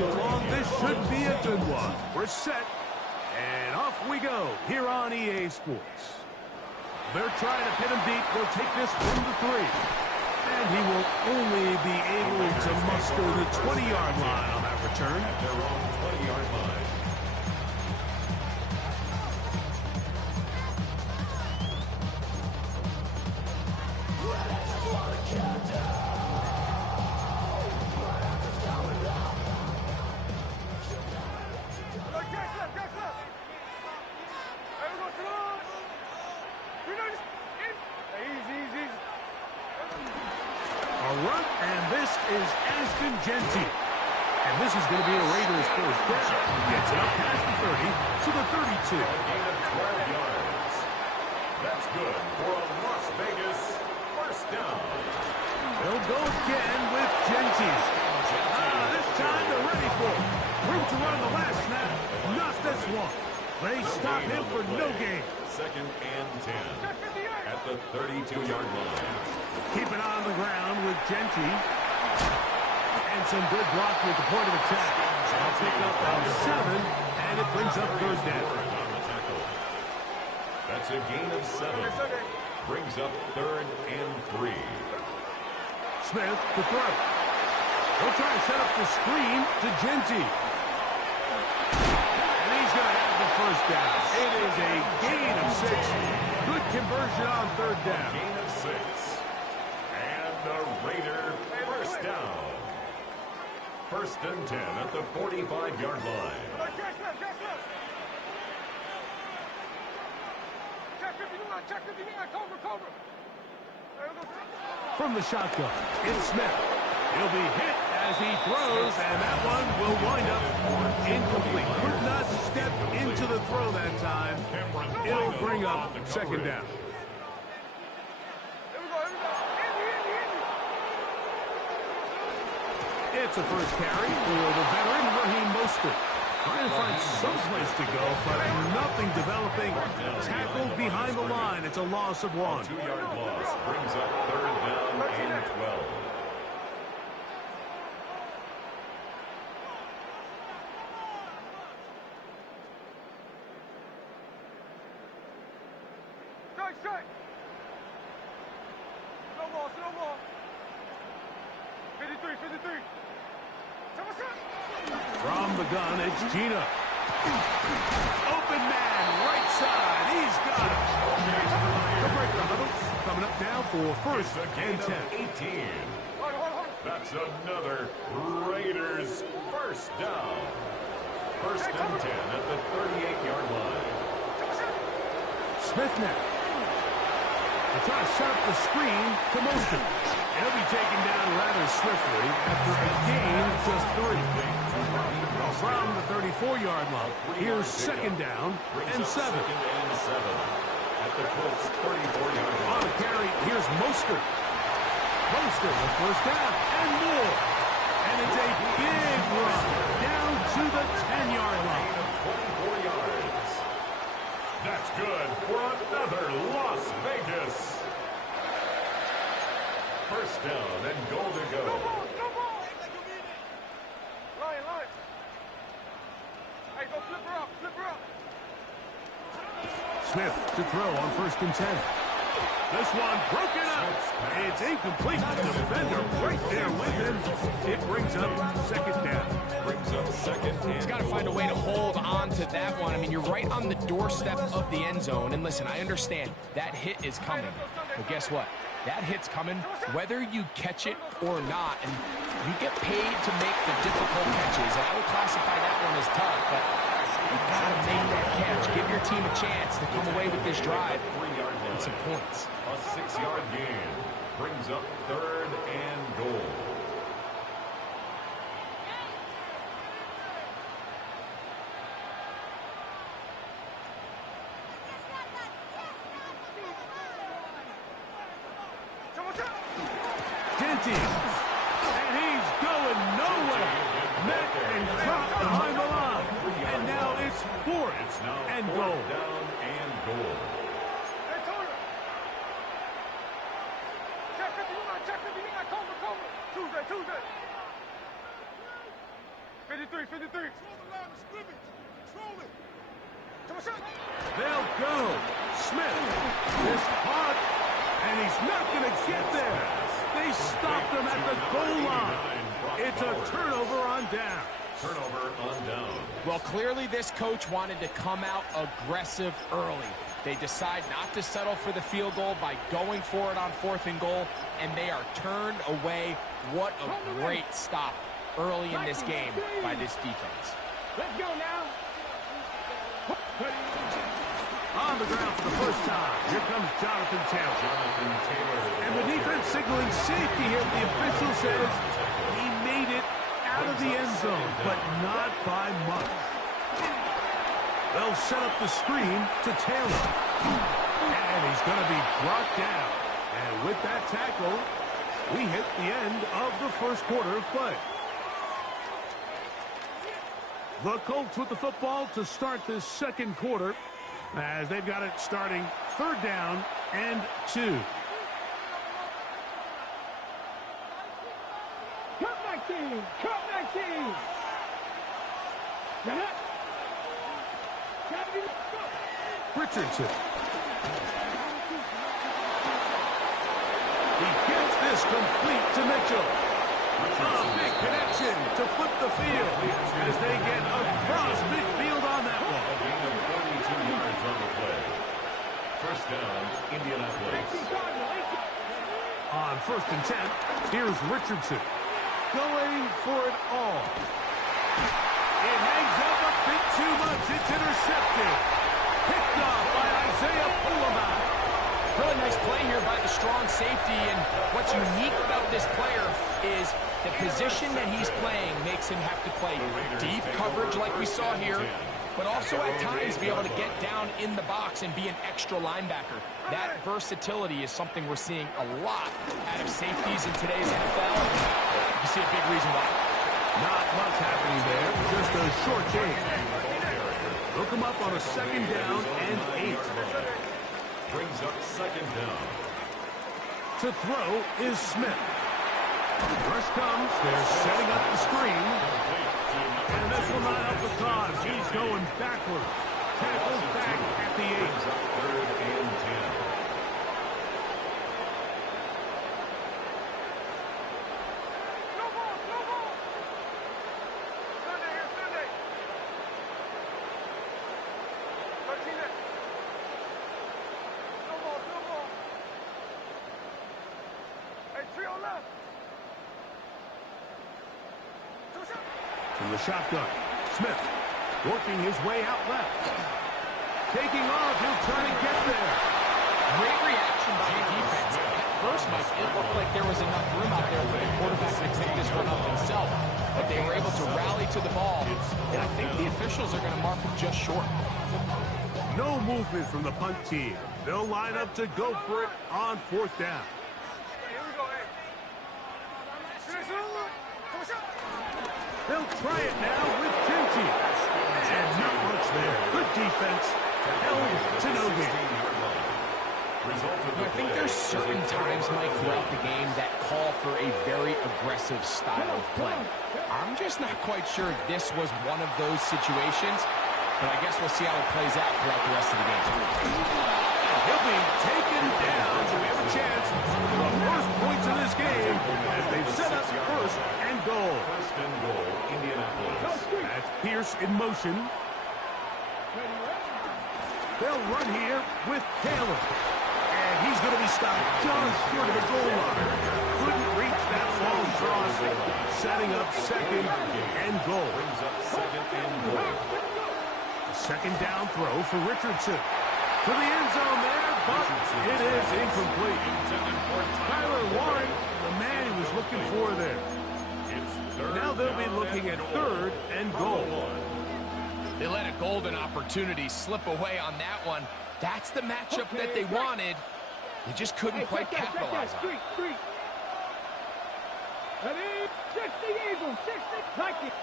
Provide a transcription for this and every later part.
too long. This should be a good one. We're set, and off we go here on EA Sports. They're trying to pin him deep. They'll take this from the 3. And he will only be able to muster the 20-yard line on that return. At their own 20-yard line. And this is going to be a Raiders first down. Gets up past the 30 to the 32. A gain of 12 yards. That's good for a Las Vegas first down. They'll go again with Genty. This time they're ready for it. Room to run the last snap. Not this one. They stop him for no gain. Second and 10 at the 32-yard line. Keep it on the ground with Genty. And some good blocking at the point of attack. I'll pick up on 7, and it brings up first down. That's a gain of 7. Brings up 3rd and 3. Smith to throw. He'll try to set up the screen to Genty. And he's going to have the first down. It is a gain of 6. Good conversion on 3rd down. Gain of 6. And the Raider first down. 1st and 10 at the 45-yard line. From the shotgun, it's Smith. He'll be hit as he throws, and that one will wind up incomplete. Could not step into the throw that time. It'll bring up 2nd down. It's a first carry for the veteran Raheem Mostert. Trying to find some place to go, but nothing developing. Tackled behind the line. It's a loss of 1. 2-yard loss brings up 3rd down and 12. Strike! No more. 53. From the gun, it's Gina. Open man, right side. He's got it. He'll break the huddle. Coming up now for 1st and 10. 18. That's another Raiders first down. 1st and 10 at the 38-yard line. Smith now. They're trying to set up the screen to Mostert. He'll be taken down rather swiftly after a gain of just 3. From the 34-yard line, here's 2nd down and 7. 2nd and 7 at the Colts 34-yard line. On the carry, here's Mostert. Mostert with 1st down and more. And it's a big run down to the 10-yard line. 24 yards. That's good for another Las Vegas. First down and goal to go. Line. Hey, go flip her up. Smith to throw on 1st and 10. This one broken up. It's incomplete. The defender right there with him. It brings up 2nd down. Brings up 2nd and He's got to find a way to hold on to that one. I mean, you're right on the doorstep of the end zone. And listen, I understand that hit is coming. But guess what? That hit's coming whether you catch it or not. And you get paid to make the difficult catches. And I would classify that one as tough. But you got to make that catch. Give your team a chance to come away with this drive and some points. a 6-yard gain. Brings up 3rd and goal. Genty. And he's going nowhere. Met and dropped behind the line. And now it's 4th and goal. Down and goal. Check 51, Tuesday. 53. 53, 53. They'll go. Smith is caught, and he's not going to get there. They stopped him at the goal line. It's a turnover on down. Turnover on down. Well, clearly this coach wanted to come out aggressive early. They decide not to settle for the field goal by going for it on 4th and goal, and they are turned away. What a great stop early in this game by this defense. Let's go now. On the ground for the first time. Here comes Jonathan Taylor. And the defense signaling safety here. The official says he made it out of the end zone, but not by much. They'll set up the screen to Taylor. And he's going to be brought down. And with that tackle, we hit the end of the first quarter of play. The Colts with the football to start this second quarter as they've got it starting 3rd down and 2. Cut back team. Cut back team. Richardson. He gets this complete to Mitchell. A big connection to flip the field as they get across midfield on that one. A gain of 42 yards on the play. First down, Indianapolis. On 1st and 10, here's Richardson going for it all. It hangs up a bit too much. It's intercepted. Picked off by Isaiah Pullman. Really nice play here by the strong safety, and what's unique about this player is the position that he's playing makes him have to play deep coverage like we saw here, but also at times be able to get down in the box and be an extra linebacker. That versatility is something we're seeing a lot out of safeties in today's NFL. You see a big reason why. Not much happening there, just a short gain. They'll come up on a 2nd down and 8. Brings up 2nd down. To throw is Smith. Rush comes, they're setting up the screen. And this will not help the cause. He's going backward. Tackled back at the 8. 3rd and 10. No ball, no ball. Sunday here, Sunday. 13 left. No ball, no ball. Hey, trio left. From the shotgun, Smith working his way out left. Taking off, he'll try to get there. Great reaction by the defense. At first, Mike, it looked like there was enough room out there for the quarterback to pick this one up himself, but they were able to rally to the ball, and I think the officials are going to mark him just short. No movement from the punt team. They'll line up to go for it on 4th down. Here we go, hey. They'll try it now with Kinty. And not much there. Good defense. Held to no gain. I think there's certain times, Mike, throughout the game that call for a very aggressive style of play. I'm just not quite sure this was one of those situations, but I guess we'll see how it plays out throughout the rest of the game. He'll be taken down. We have a chance for the first points of this game as they've set up 1st and goal. 1st and goal, Indianapolis. That's Pierce in motion. They'll run here with Taylor. And he's going to be stopped just short of the goal line. Couldn't reach that long cross. Setting up 2nd and goal. Brings up 2nd and goal. A 2nd down throw for Richardson. To the end zone there, but it is incomplete. Tyler Warren, the man he was looking for there. Now they'll be looking at 3rd and goal. They let a golden opportunity slip away on that one. That's the matchup that they wanted. They just couldn't quite capitalize on it. Street. Ready? 60 Eagles, 60. Like it.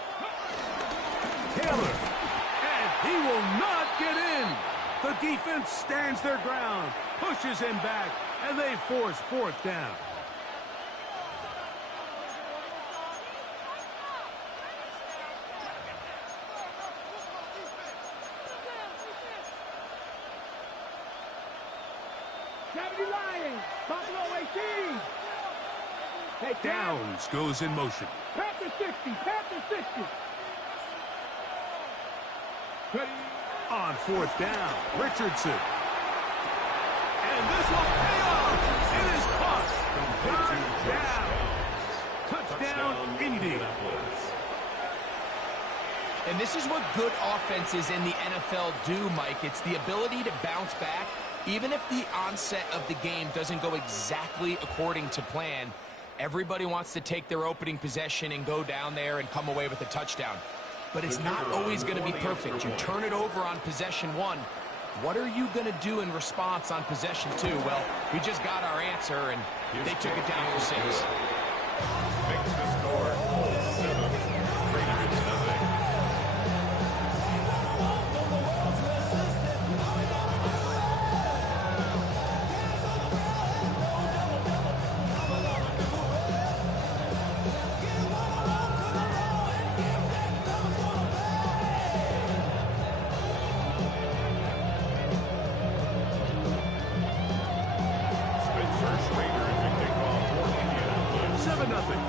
Taylor, and he will not get in. The defense stands their ground, pushes him back, and they force 4th down. 70 Lions. Buffalo 18. Hey, Downs goes in motion. Panther 60. Panther 60. Ready. On fourth down, Richardson. And this will pay off. It is caught. Third down. Touchdown, Indy. And this is what good offenses in the NFL do, Mike. It's the ability to bounce back, even if the onset of the game doesn't go exactly according to plan. Everybody wants to take their opening possession and go down there and come away with a touchdown. But it's not always going to be perfect. You turn it over on possession one. What are you going to do in response on possession two? Well, we just got our answer, and they took it down for 6. Makes the score 7. Raiders 9.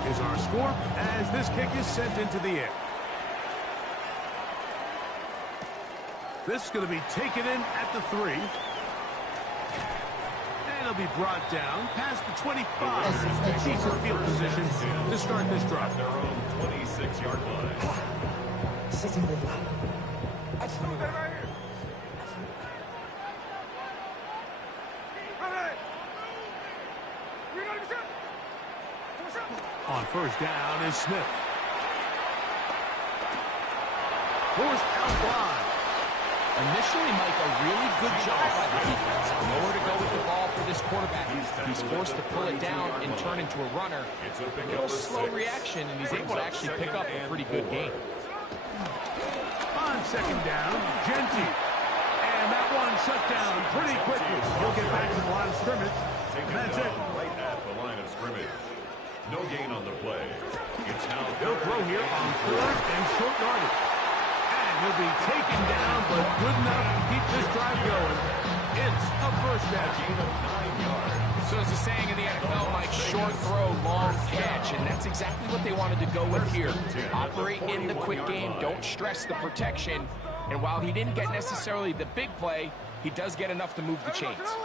Is our score as this kick is sent into the air. This is going to be taken in at the 3. And it'll be brought down past the 25. Chiefs in field position to start this drive. Their own 26-yard line. On first down is Smith. Forced out wide. Initially, Mike, a really good job by the defense. Nowhere to go with the ball for this quarterback. He's forced to pull it down and turn into a runner. A little slow reaction, and he's able to actually pick up a pretty good game. On second down, Genty. And that one shut down pretty quickly. He'll get back to the line of scrimmage. And that's it. Right at the line of scrimmage. No gain on the play. It's now He'll throw here on 4th and short yardage. And he'll be taken down, but good enough to keep this drive going. It's a first down. gain of 9 yards. So as a saying in the NFL, Mike, short throw, long catch, and that's exactly what they wanted to go with here. Operate in the quick game, don't stress the protection, and while he didn't get necessarily the big play, he does get enough to move the chains.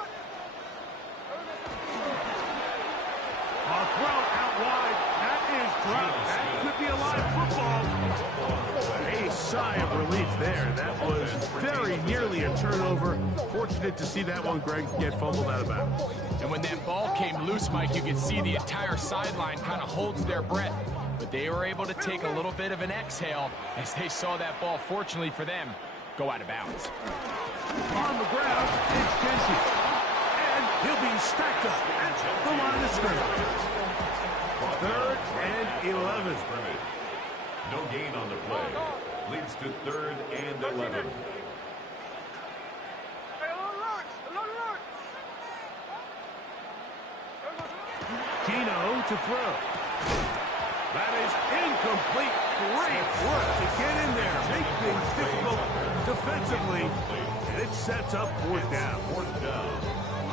A throw out wide. That is dropped. That could be a live football. A sigh of relief there. That was very nearly a turnover. Fortunate to see that one, Greg, get fumbled out of bounds. And when that ball came loose, Mike, you could see the entire sideline kind of holds their breath. But they were able to take a little bit of an exhale as they saw that ball, fortunately for them, go out of bounds. On the ground, it's Genty. And he'll be stacked up at the line of scrimmage. 3rd and 11. No gain on the play. Leads to 3rd and 11. Gino to throw. That is incomplete. Great work to get in there. Make things difficult defensively. And it sets up 4th down. 4th down.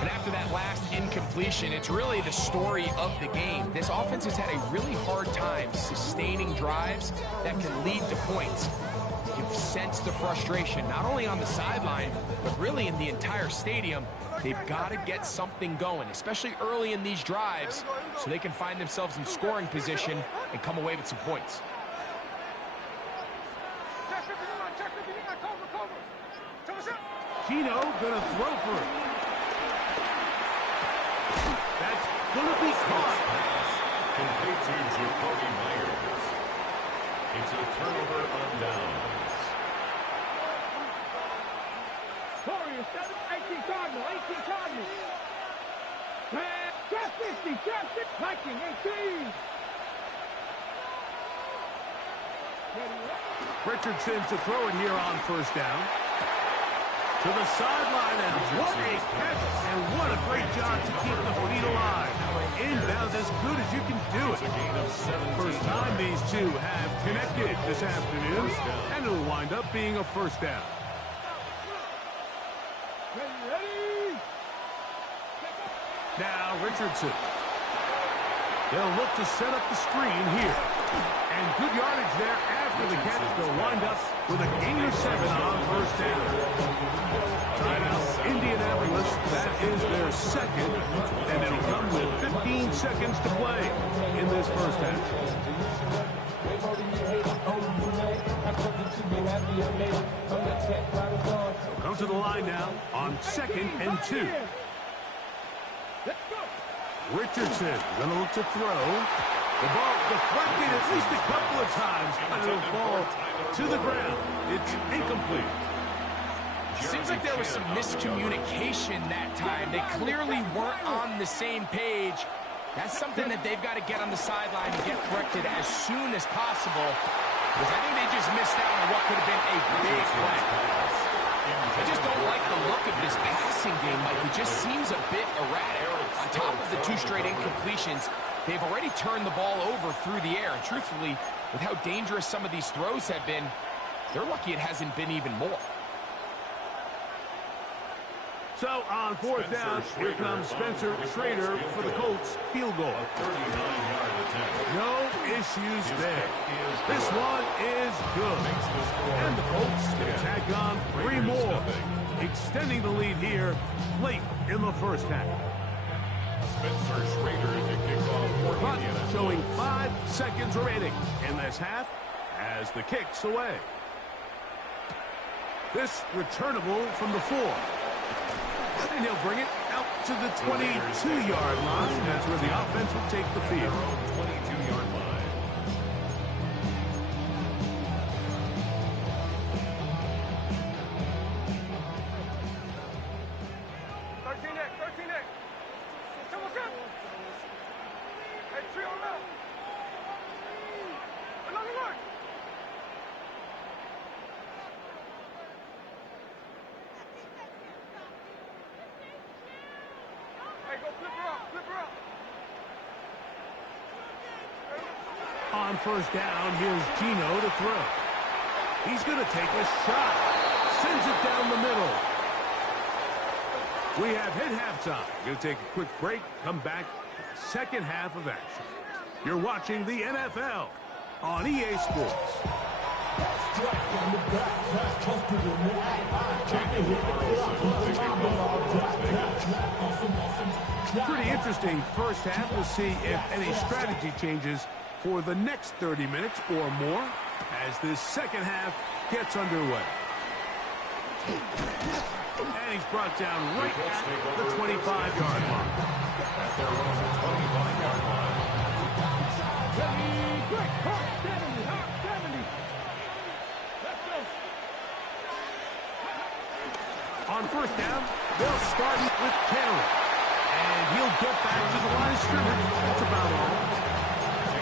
And after that last incompletion, it's really the story of the game. This offense has had a really hard time sustaining drives that can lead to points. You can sense the frustration, not only on the sideline, but really in the entire stadium. They've got to get something going, especially early in these drives, so they can find themselves in scoring position and come away with some points. Gino gonna throw for it. That's gonna be caught. Complete to Jacoby Myers. It's a turnover on downs. Warriors 7, 18 Cardinal, 18 Cardinal. Trap 50, trap 6, Viking 18. Richardson to throw it here on first down. To the sideline, and what a catch, and what a great job to keep the feet alive. Inbounds as good as you can do it. First time these two have connected this afternoon, and it'll wind up being a first down. Now Richardson. They'll look to set up the screen here. And good yardage there after the catch. They'll wind up with a gain of 7 on first down. Timeout, Indianapolis. That is their second. And it'll come with 15 seconds to play in this first half. They'll come to the line now on 2nd and 2. Richardson going to look to throw. The ball deflected at least a couple of times, and it'll fall to the ground. It's incomplete. Seems like there was some miscommunication that time. They clearly weren't on the same page. That's something that they've got to get on the sideline and get corrected as soon as possible, because I think they just missed out on what could have been a big play. I just don't like the look of this passing game, Mike. It just seems a bit erratic. On top of the 2 straight incompletions, they've already turned the ball over through the air. And truthfully, with how dangerous some of these throws have been, they're lucky it hasn't been even more. So on 4th down, here comes Spencer Schrader for the Colts field goal. No issues there. This one is good. And the Colts tack on 3 more, extending the lead here late in the first half. Spencer Schrader to kick off. Clock showing 5 seconds remaining in this half as the kick's away. This returnable from the 4. And he'll bring it out to the 22-yard line. That's where the offense will take the field. 22-yard line. On first down, here's Gino to throw. He's going to take a shot. Sends it down the middle. We have hit halftime. Going to take a quick break. Come back to the second half of action. You're watching the NFL on EA Sports. Pretty interesting first half. We'll see if any strategy changes for the next 30 minutes or more as this second half gets underway. And he's brought down right at the 25-yard line. At their own 25-yard line. On first down, they'll start with Taylor. And he'll get back to the line of scrimmage. That's about all.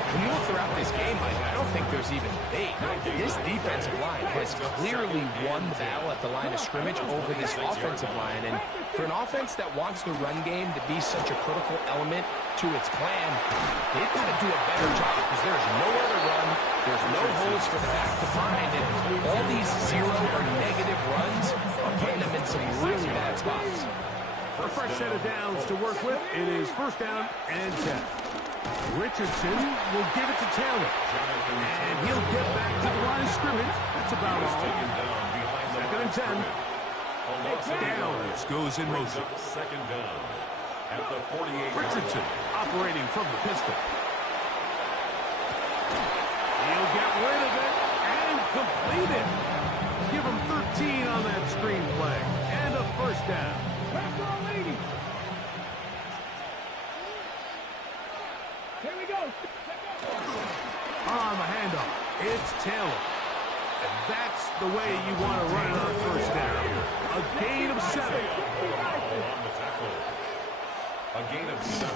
When you look throughout this game, Mike, I don't think there's even debate. This defensive line has clearly won the battle at the line of scrimmage over this offensive line. And for an offense that wants the run game to be such a critical element to its plan, they've got to do a better job because there's no other run, there's no holes for the back to find, and all these 0 or negative runs are putting them in some really bad spots. For a fresh set of downs to work with, it is first down and 10. Richardson will give it to Taylor. And he'll get back to the line of scrimmage. That's about all. Second and 10. Downs goes in motion. Second down at the 48. Richardson operating from the pistol. He'll get rid of it and complete it. Give him 13 on that screen play. And a first down. Here we go. On the handoff, it's Taylor. And that's the way you want to run it on first down. A gain of 7. A gain of 7.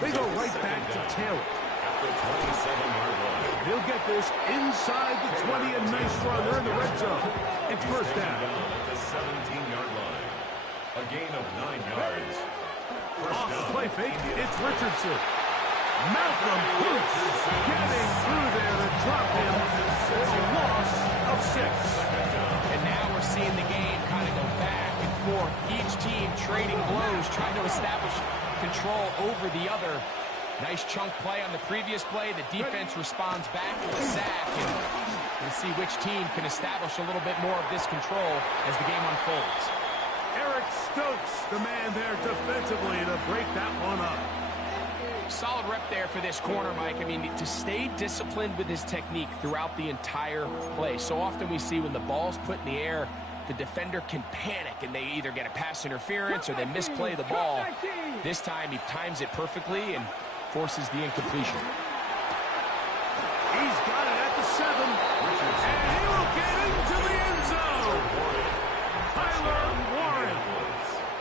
They go right back to Taylor. At the 27-yard line. He'll get this inside the 20. A nice run. They're in the red zone. It's first down. At the 17-yard line. A gain of 9 yards. Off the play fake, it's Richardson. Malcolm Boots getting through there to drop him for a loss of 6. And now we're seeing the game kind of go back and forth. Each team trading blows, trying to establish control over the other. Nice chunk play on the previous play. The defense responds back with a sack, and we'll see which team can establish a little bit more of this control as the game unfolds. Eric Stokes, the man there defensively to break that one up. Solid rep there for this corner, Mike. I mean, to stay disciplined with his technique throughout the entire play. So often we see when the ball's put in the air, the defender can panic and they either get a pass interference or they misplay the ball. This time he times it perfectly and forces the incompletion. He's got it at the 7, and he will get into the end zone. Tyler Warren.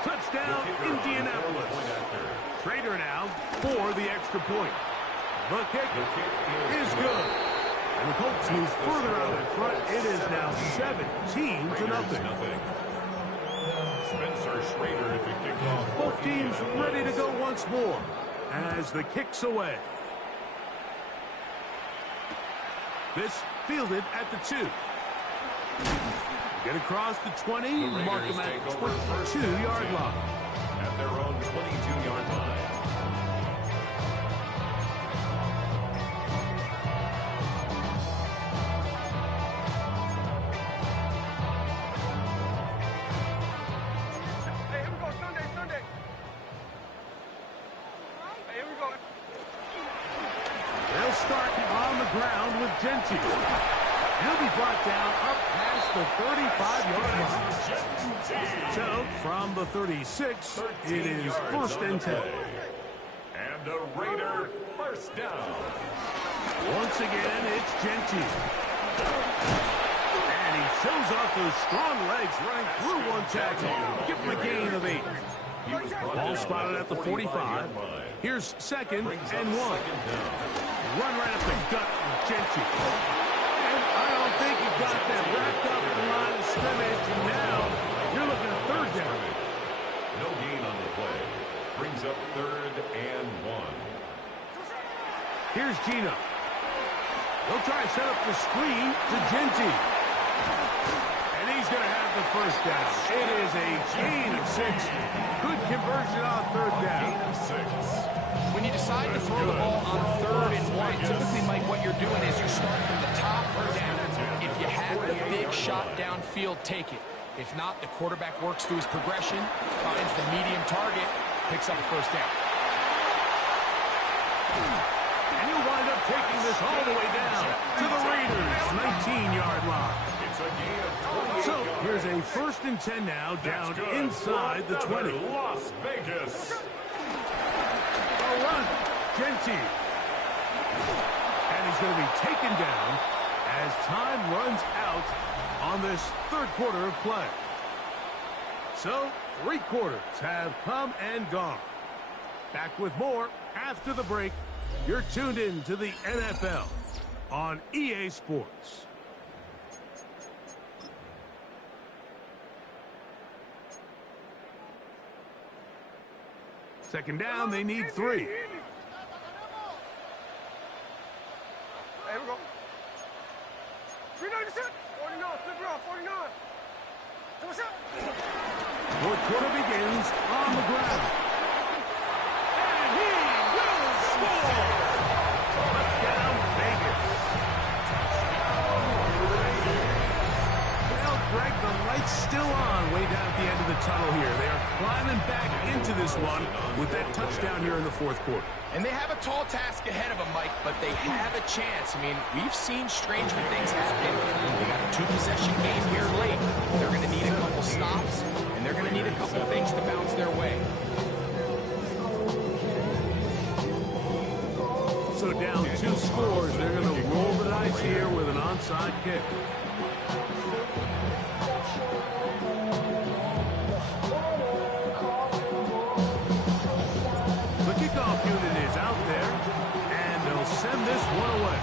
Touchdown, Indianapolis. Schrader now for the extra point. The kick is good. And the Colts move further out in front. It is now 17-0. Spencer Schrader at the kickoff. Both teams ready to go once more as the kick's away. This fielded at the 2. Get across the 20, mark them at the 22-yard line. At their own 22-yard line. They'll start on the ground with Genty. He'll be brought down up past the 35-yard line. So, from the 36, it is 1st and 10. And a Raider first down. Once again, it's Genty. And he shows off those strong legs running through one tackle. Give him a gain of 8. Ball spotted at the 45. Here's 2nd and 1. Run right up the gut of Genty. And I don't think he got that wrapped up in the line of scrimmage. And now you're looking at 3rd down. No gain on the play. Brings up 3rd and 1. Here's Gino. They'll try to set up the screen to Genty. And he's going to have the 1st down. It is a gain of 6. Good conversion on 3rd down. Gain of 6. When you decide to throw the ball on 3rd and 1, typically, Mike, what you're doing is you're starting from the top or down. If you have the big shot downfield, take it. If not, the quarterback works through his progression, finds the medium target, picks up the 1st down. And he'll wind up taking this all the way down to the Raiders' 19-yard line. It's a gain of 28 So yards. here's a 1st and 10 now, down inside the 20. Las Vegas. A run, Genty. And he's going to be taken down as time runs out on this 3rd quarter of play. So 3 quarters have come and gone. Back with more after the break. You're tuned in to the NFL on EA Sports. Second down, they need 3. Here we go. 396. 49. Flip it off. 49. So what's up? 4th quarter begins on the ground. And he will score! Touchdown, Vegas. Well, Greg, the light's still on way down at the end of the tunnel here. They are climbing back into this one with that touchdown here in the 4th quarter. And they have a tall task ahead of them, Mike, but they have a chance. I mean, we've seen stranger things happen. They got a 2-possession game here late. They're going to need a couple stops, and they're going to need a couple things to bounce their way. So down 2 scores, they're going to roll the dice here with an onside kick. The kickoff unit is out there, and they'll send this one away.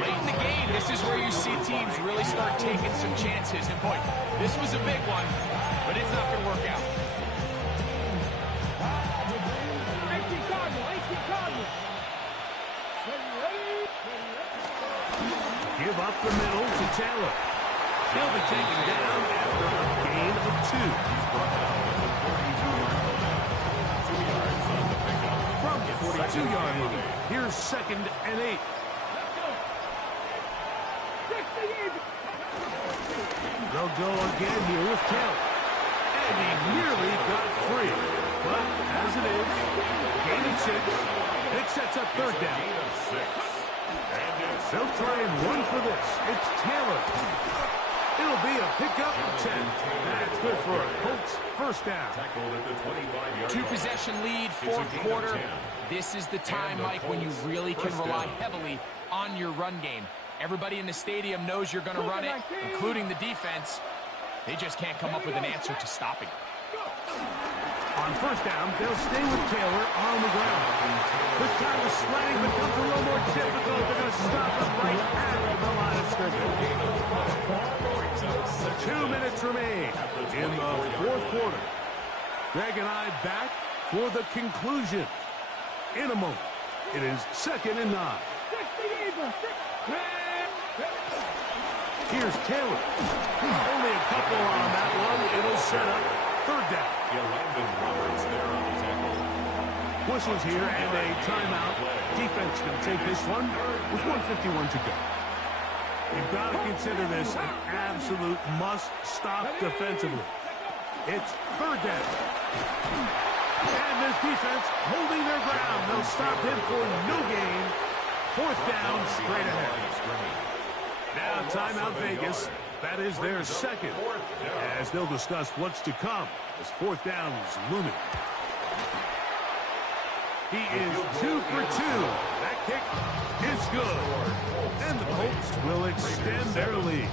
Late in the game, this is where you see teams really start taking some chances. And boy, this was a big one, but it's not going to work out. 18 Cardinal. 18 Cardinal. Give up the middle to Taylor. He'll be taken down after a gain of 2. 42-yard line. Here's 2nd and 8. They'll go again here with Taylor. And he nearly got free. But as it is, gain of 6. It sets up 3rd down. They'll try and run for this. It's Taylor. It'll be a pickup of 10. That's good for a Colts 1st down. 2-possession lead, 4th quarter. This is the time, Mike, when you really can rely heavily on your run game. Everybody in the stadium knows you're going to run it, including the defense. They just can't come up with an answer to stopping it. On 1st down, they'll stay with Taylor on the ground. This time the sledding becomes a little more difficult. They're going to stop him right at the line of scrimmage. 2 minutes remain in the 4th quarter. Greg and I back for the conclusion. In a moment, it is 2nd and 9. Here's Taylor. Only a couple on that one. It'll set up 3rd down. Whistles here and a timeout. Defense can take this one with 1:51 to go. You've got to consider this an absolute must-stop defensively. It's 3rd down. And this defense holding their ground. They'll stop him for no gain. 4th down straight ahead. Now timeout Vegas. That is their 2nd. As they'll discuss what's to come as 4th down is looming. He is 2 for 2. That kick is good. And the Colts will extend their lead.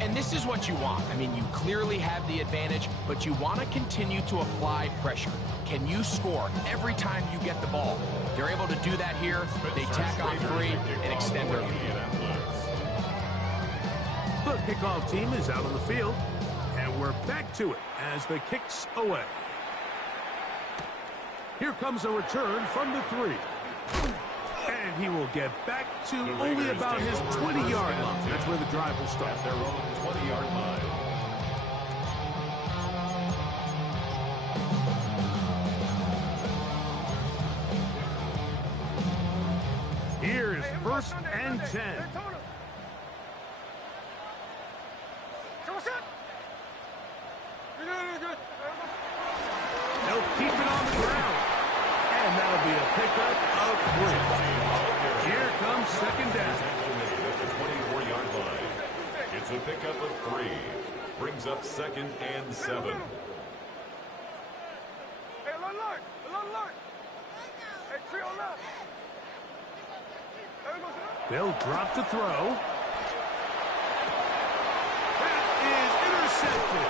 And this is what you want. I mean, you clearly have the advantage, but you want to continue to apply pressure. Can you score every time you get the ball? They're able to do that here. They tack on 3 and extend their lead. The kickoff team is out on the field, and we're back to it as the kick's away. Here comes a return from the 3. And he will get back to only about his 20-yard line. That's where the drive will start. Their own 20-yard line. Here's 1st and 10. They'll keep it on the ground. And that'll be a pickup of 3. Here comes 2nd down. At the 24-yard line. It's a pickup of 3. Brings up 2nd and 7. They'll drop the throw. That is intercepted.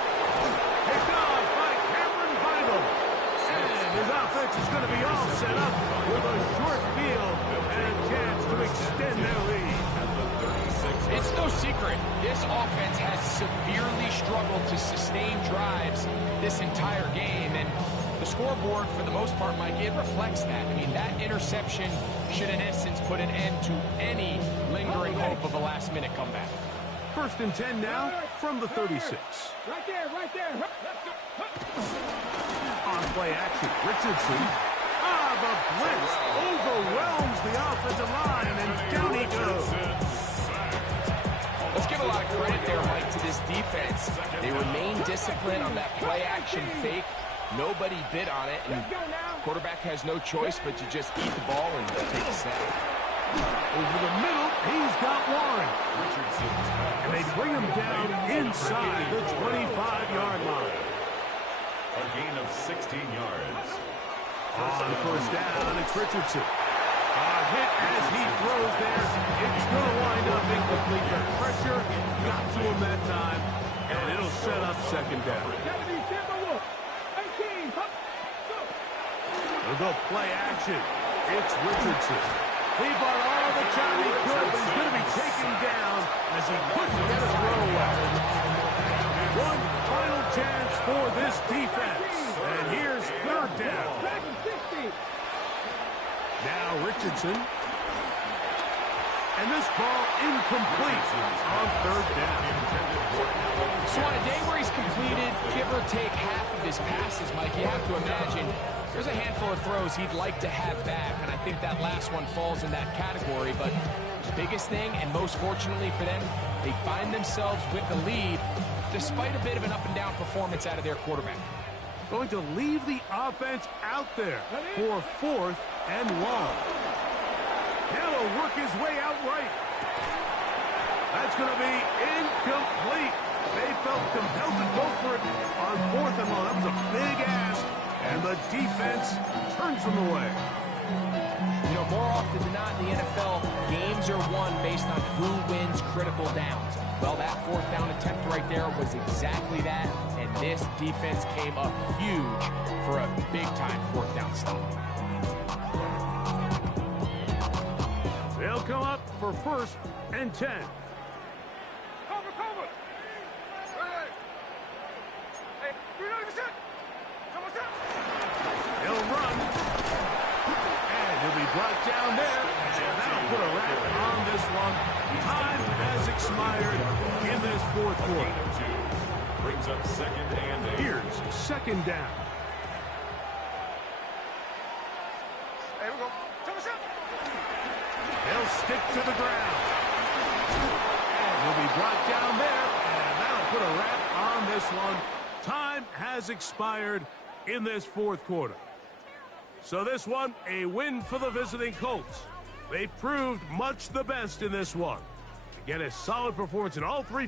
Picked off by Cameron Bible. And his offense is going to be all set up with a short field and a chance to extend their lead. It's no secret. This offense has severely struggled to sustain drives this entire game, and the scoreboard, for the most part, Mike, it reflects that. I mean, that interception should, in essence, put an end to any lingering hope of a last-minute comeback. 1st and 10 now from the 36. Right there, right there. On play action, Richardson. The blitz overwhelms the offensive line, and down he goes. Let's give a lot of credit there, Mike, to this defense. They remain disciplined on that play-action fake. Nobody bid on it, and quarterback has no choice but to just eat the ball and take a snap. Over the middle, he's got Warren. And they bring him down inside the 25-yard line. A gain of 16 yards. On 1st down, it's Richardson. A hit as he throws there. It's going to wind up incomplete. The pressure got to him that time, and it'll set up 2nd down. They'll go play action. It's Richardson. He bought all the time he could, but he's going to be taken down as he couldn't get a throw away. One final chance for this defense. And here's 3rd down. Now Richardson. And this ball incomplete on 3rd down. So on a day where he's completed, give or take half of his passes, Mike, you have to imagine there's a handful of throws he'd like to have back, and I think that last one falls in that category. But the biggest thing, and most fortunately for them, they find themselves with the lead despite a bit of an up-and-down performance out of their quarterback. Going to leave the offense out there for 4th and long. Now he'll work his way out right. That's going to be incomplete. They felt compelled to go for it on 4th and long. That was a big ask, and the defense turns them away. You know, more often than not in the NFL, games are won based on who wins critical downs. Well, that 4th down attempt right there was exactly that, and this defense came up huge for a big-time 4th down stop. They'll come up for 1st and 10. Cover. Hey, He'll run, and he'll be brought down there, and that'll put a wrap on this one. Time has expired in this 4th quarter. Brings up 2nd and 8. Here's 2nd down. Hey, we go. He'll stick to the ground. And he'll be brought down there, and that'll put a wrap on this one. Time has expired in this 4th quarter. So this one, a win for the visiting Colts. They proved much the best in this one. Again, a solid performance in all 3